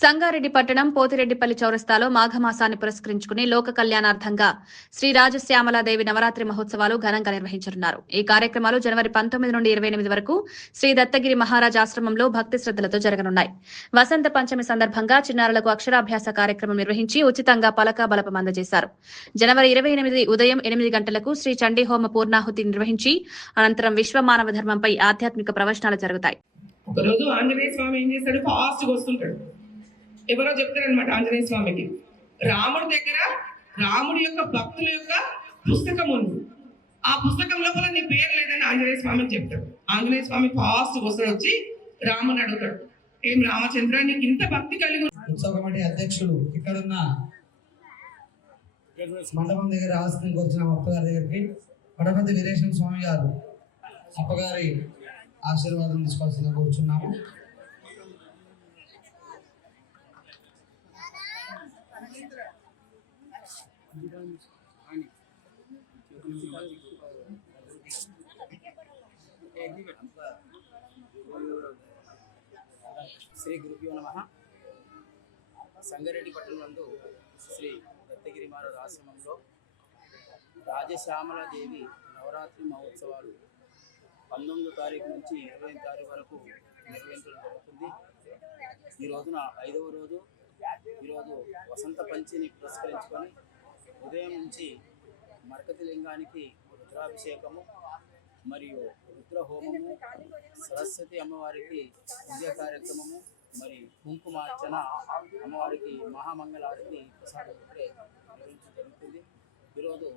సంగారెడ్డి పట్టణం పోతిరెడ్డిపల్లి చౌరస్తాలో మాఘమాసాన్ని పురస్కరించుకుని లోక కళ్యాణార్థంగా శ్రీ రాజశ్యామలాదేవి నవరాత్రి మహోత్సవాలు ఘనంగా నిర్వహించనున్నారు. ఈ కార్యక్రమాలు జనవరి 19 నుండి 28 వరకు శ్రీ దత్తగిరి మహారాజ్ ఆశ్రమంలో భక్తి శ్రద్దలతో జరగనున్నాయి. వసంత పంచమి సందర్భంగా చిన్నారులకు అక్షరాభ్యాస కార్యక్రమం నిర్వహించి ఉచితంగా పలక బలపం అందజేశారు. జనవరి 28 ఉదయం 8 గంటలకు శ్రీ చండీహోమ పూర్ణాహుతి నిర్వహించి అనంతరం విశ్వ మానవ ధర్మంపై ఆధ్యాత్మిక ప్రవచనాలు జరుగుతాయి. ఒకరోజు ఆంజనేయ స్వామి ఏం చేస్తాడు, ఫాస్ట్గా వస్తుంటాడు. ఎవరో చెప్తారనమాట ఆంజనేయ స్వామికి, రాముడి దగ్గర రాముడి యొక్క భక్తుల యొక్క పుస్తకం ఉంది, ఆ పుస్తకం లోపల నీ పేరు లేదని ఆంజనేయ స్వామికి చెప్తాడు. ఆంజనేయ స్వామి ఫాస్ట్గా వస్తాడు, వచ్చి రాముని అడుగుతాడు, ఏం రామచంద్ర నీకు ఇంత భక్తి కలిగి. ఉత్సవ కమిటీ అధ్యక్షులు ఇక్కడున్న మండపం దగ్గర ఆశ్రమంకి వచ్చిన అప్పగారి దగ్గరికి వడపతి వీరేశం స్వామి గారు అప్పగారి ఆశీర్వాదం తీసుకోవాల్సిందిగా కూర్చున్నాము. శ్రీ గురుభ్యో నమః. సంగారెడ్డి పట్టణంలో శ్రీ దత్తగిరి మహారాజ్ ఆశ్రమంలో రాజశ్యామలాదేవి నవరాత్రి మహోత్సవాలు 19వ తారీఖు నుంచి 20వ తారీఖు వరకు నిర్వహించడం జరుగుతుంది. ఈ రోజున 5వ రోజు. ఈరోజు వసంత పంచమిని పురస్కరించుకొని ఉదయం నుంచి మరకతి లింగానికి రుద్రాభిషేకము మరియు రుద్రహోమము, సరస్వతి అమ్మవారికి పూజ కార్యక్రమము, మరి కుంకుమార్చన, అమ్మవారికి మహామంగళారతి ప్రసాదం నిర్వహించడం జరుగుతుంది. ఈరోజు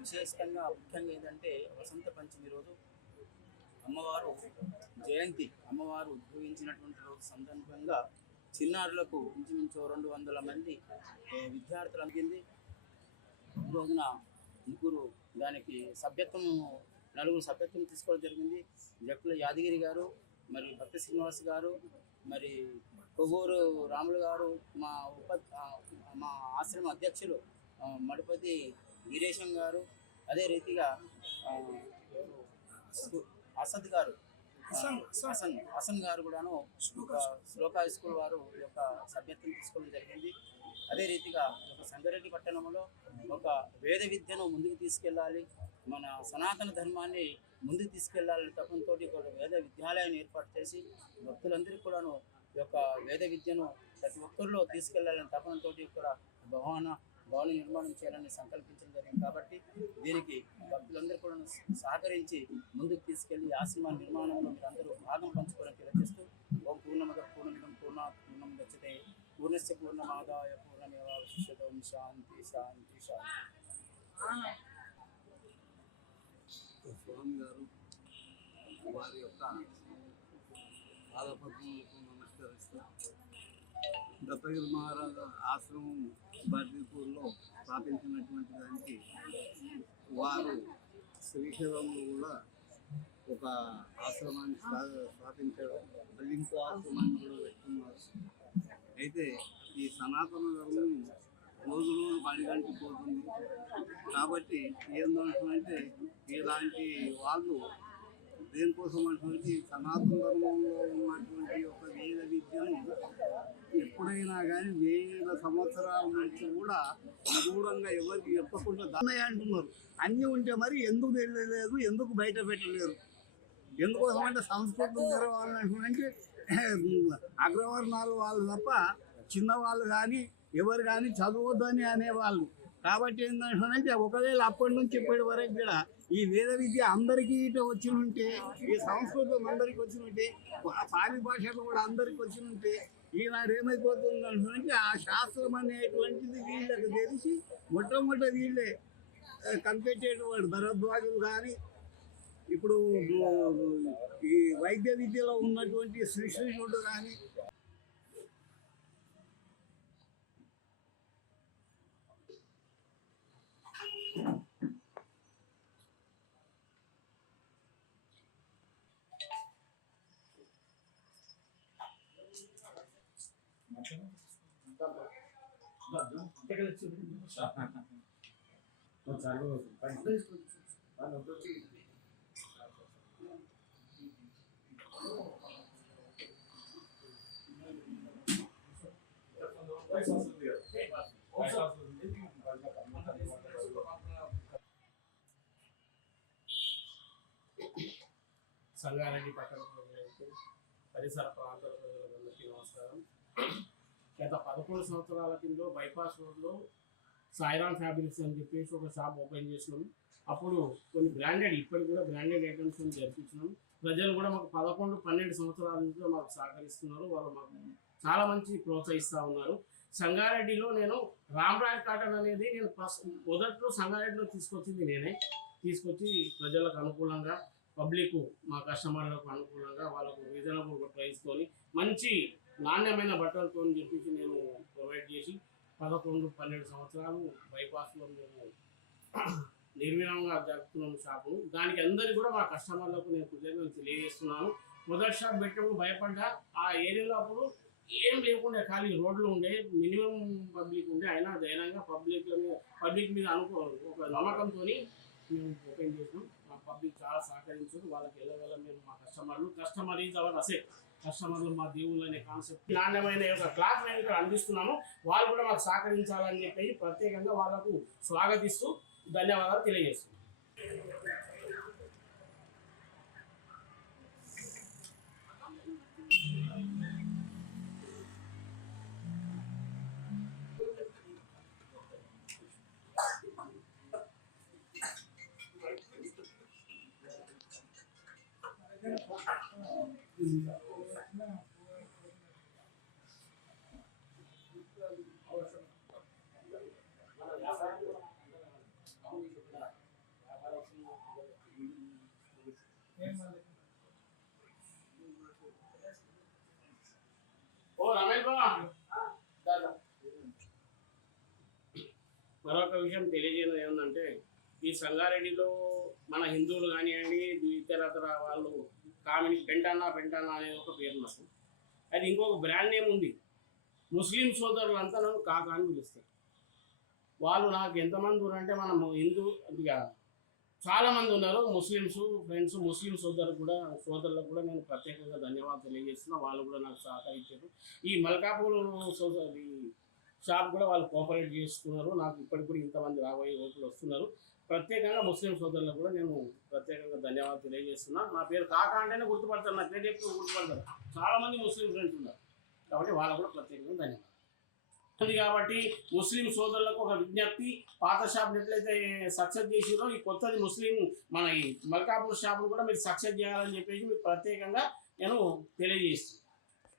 విశేషంగా ముఖ్యంగా ఏంటంటే వసంత పంచమి రోజు అమ్మవారు జయంతి, అమ్మవారు ఉద్భవించినటువంటి రోజు సందర్భంగా చిన్నారులకు ఇంచుమించు 200 మంది విద్యార్థులు అందింది. ఈ రోజున దానికి నలుగురు సభ్యత్వం తీసుకోవడం జరిగింది. జక్కుల యాదగిరి గారు, మరి భక్తి శ్రీనివాస్ గారు, మరి కొవ్వూరు రాములు గారు, మా ఆశ్రమ అధ్యక్షులు మడిపతి వీరేశం గారు, అదే రీతిగా అసద్ గారు, హసన్ గారు కూడాను శ్లోకా స్కూల్ వారు యొక్క సభ్యత్వం తీసుకోవడం జరిగింది. అదే రీతిగా ఒక సంగారెడ్డి పట్టణంలో ఒక వేద విద్యను ముందుకు తీసుకెళ్ళాలి, మన సనాతన ధర్మాన్ని ముందుకు తీసుకెళ్లాలని తపంతో ఒక వేద విద్యాలయాన్ని ఏర్పాటు చేసి భక్తులందరికీ కూడాను ఈ యొక్క వేద విద్యను ప్రతి ఒక్కరిలో తీసుకెళ్లాలని తపనతో కూడా భవన నిర్మాణం చేయాలని సంకల్పించడం జరిగింది. కాబట్టి దీనికి భక్తులందరూ కూడా సహకరించి ముందుకు తీసుకెళ్లి ఆశ్రమ నిర్మాణంలో మీరందరూ భాగం పంచుకోవడానికి తెలియజేస్తూ ఓం పూర్ణమద పూర్ణమిదం పూర్ణాత్ పూర్ణం గచ్చతే పూర్ణస్య పూర్ణమాదాయ పూర్ణమేవావశిష్యతే. శాంతి శాంతి శాంతి. స్వామి గారు వారి యొక్క పాదపద్మలకు నమస్కరిస్తూ దత్తగిరి మహారాజు ఆశ్రమం బర్దీపూర్లో స్థాపించినటువంటి దానికి వారు శ్రీశైలంలో కూడా ఒక ఆశ్రమాన్ని స్థాపించారు, మళ్ళీ ఇంకో ఆశ్రమాన్ని కూడా పెట్టుకున్నారు. అయితే ఈ సనాతన ధర్మం రోజు పడిగంటి పోతుంది. కాబట్టి ఏంటంటే ఇలాంటి వాళ్ళు దేనికోసం అంటే సనాతన ధర్మంలో ఉన్నటువంటి ఒక వేద విద్యను ఎప్పుడైనా కానీ 1000 సంవత్సరాల నుంచి కూడా దూరంగా ఎవరికి చెప్పకుండా దాన్నయ్య అంటున్నారు. అన్నీ ఉంటే మరి ఎందుకు తెలియలేదు, ఎందుకు బయట పెట్టలేరు? ఎందుకోసం అంటే సంస్కృతం తెరవాలంటే అగ్రవర్ణాలు వాళ్ళు తప్ప చిన్నవాళ్ళు కానీ ఎవరు కానీ చదవద్దని అనేవాళ్ళు. కాబట్టి ఏంటంటే ఒకవేళ అప్పటి నుంచి ఇప్పటి వరకు కూడా ఈ వేద విద్య అందరికీ వచ్చి ఉంటే, ఈ సంస్కృతం అందరికీ వచ్చి ఉంటే, పాలి భాషలు కూడా అందరికీ వచ్చి ఉంటే ఈనాడు ఏమైపోతుందంటే ఆ శాస్త్రం అనేటువంటిది వీళ్ళకి తెలిసి మొట్టమొదటి వీళ్ళే కనిపెట్టేటువంటి భరద్వాజులు కానీ, ఇప్పుడు ఈ వైద్య విద్యలో ఉన్నటువంటి శ్రీకృష్ణుడు కానీ సంగారెడ్డి పట్టణ ప్రజలకు, పరిసర ప్రాంతాల ప్రజలందరికీ నమస్కారం. గత 11 సంవత్సరాల కింద బైపాస్ రోడ్లో సాయిరామ్ ఫ్యాబ్రిక్స్ అని చెప్పేసి ఒక షాప్ ఓపెన్ చేసినాం. అప్పుడు కొన్ని బ్రాండెడ్, ఇప్పటికి కూడా బ్రాండెడ్ ఐటమ్స్ జరిపించినాం. ప్రజలు కూడా మాకు 11-12 సంవత్సరాల నుంచి మాకు సహకరిస్తున్నారు. వాళ్ళు మాకు చాలా మంచి ప్రోత్సహిస్తూ ఉన్నారు. సంగారెడ్డిలో నేను రామ్రాజ్ కాటన్ అనేది నేను మొదట్లో సంగారెడ్డిలో తీసుకొచ్చింది నేనే. తీసుకొచ్చి ప్రజలకు అనుకూలంగా, పబ్లిక్ మా కస్టమర్లకు అనుకూలంగా వాళ్ళకు రీజనబుల్ ప్రైస్తో మంచి నాణ్యమైన బట్టలతో చెప్పేసి నేను ప్రొవైడ్ చేసి 11-12 సంవత్సరాలు బైపాస్లో మేము నిర్విరామంగా జరుపుతున్నాం షాపు. దానికి అందరికీ కూడా మా కస్టమర్లకు నేను కృతజ్ఞతలు తెలియజేస్తున్నాను. మొదటి షాప్ పెట్టినప్పుడు భయపడ్డా. ఆ ఏరియాలో అప్పుడు ఏం లేకుండా ఖాళీ రోడ్లు ఉండే, మినిమం పబ్లిక్ ఉండే. అయినా ధైర్యంగా పబ్లిక్ మీద ఒక నమ్మకంతో మేము ఓపెన్ చేసినాం. మా పబ్లిక్ చాలా సహకరించారు. వాళ్ళకి ఎల్లవేళ మేము మా కస్టమర్ ఈజ్ అవర్ అసెట్, కస్టమర్లు మా దేవుళ్ళు అనే కాన్సెప్ట్ నాణ్యమైన ఒక క్లాత్ మేము ఇక్కడ అందిస్తున్నాము. వాళ్ళు కూడా మాకు సహకరించాలని చెప్పి ప్రత్యేకంగా వాళ్ళకు స్వాగతిస్తూ ధన్యవాదాలు తెలియజేస్తున్నాం. ఓ రమేష్ బాబా, మరొక విషయం తెలియజేయడం ఏంటంటే, ఈ సంగారెడ్డిలో మన హిందువులు కానివ్వండి, ఇతరతర వాళ్ళు పెంటానా అనేది ఒక పేరు నాకు. అది ఇంకొక బ్రాండ్ నేమ్ ఉంది. ముస్లిం సోదరులంతా నన్ను కాకా అని పిలుస్తారు. వాళ్ళు నాకు ఎంతమంది ఉన్నారంటే, మనం హిందూ ఇక చాలామంది ఉన్నారు ముస్లిమ్స్ ఫ్రెండ్స్. ముస్లిం సోదరులకు కూడా నేను ప్రత్యేకంగా ధన్యవాదాలు తెలియజేస్తున్నా. వాళ్ళు కూడా నాకు సహకరించారు. ఈ మల్కాపూర్ షాప్ కూడా వాళ్ళు కోఆపరేట్ చేస్తున్నారు. నాకు ఇప్పటికి కూడా ఇంతమంది రాబోయే ఓట్లు వస్తున్నారు. ప్రత్యేకంగా ముస్లిం సోదరులకు కూడా నేను ప్రత్యేకంగా ధన్యవాదాలు తెలియజేస్తున్నా. నా పేరు కాకా అంటేనే గుర్తుపడతారు, నా పేరు చెప్తే గుర్తుపడతారు. చాలామంది ముస్లిం ఫ్రెండ్స్ ఉన్నారు కాబట్టి వాళ్ళకు కూడా ప్రత్యేకంగా ధన్యవాదాలు. కాబట్టి ముస్లిం సోదరులకు ఒక విజ్ఞప్తి, పాత షాప్ ఎట్లయితే సక్సెస్ చేసిరో ఈ కొత్తది మన ఈ మల్కాపూర్ షాప్ను కూడా మీరు సక్సెస్ చేయాలని చెప్పేసి మీకు ప్రత్యేకంగా నేను తెలియజేస్తున్నాను.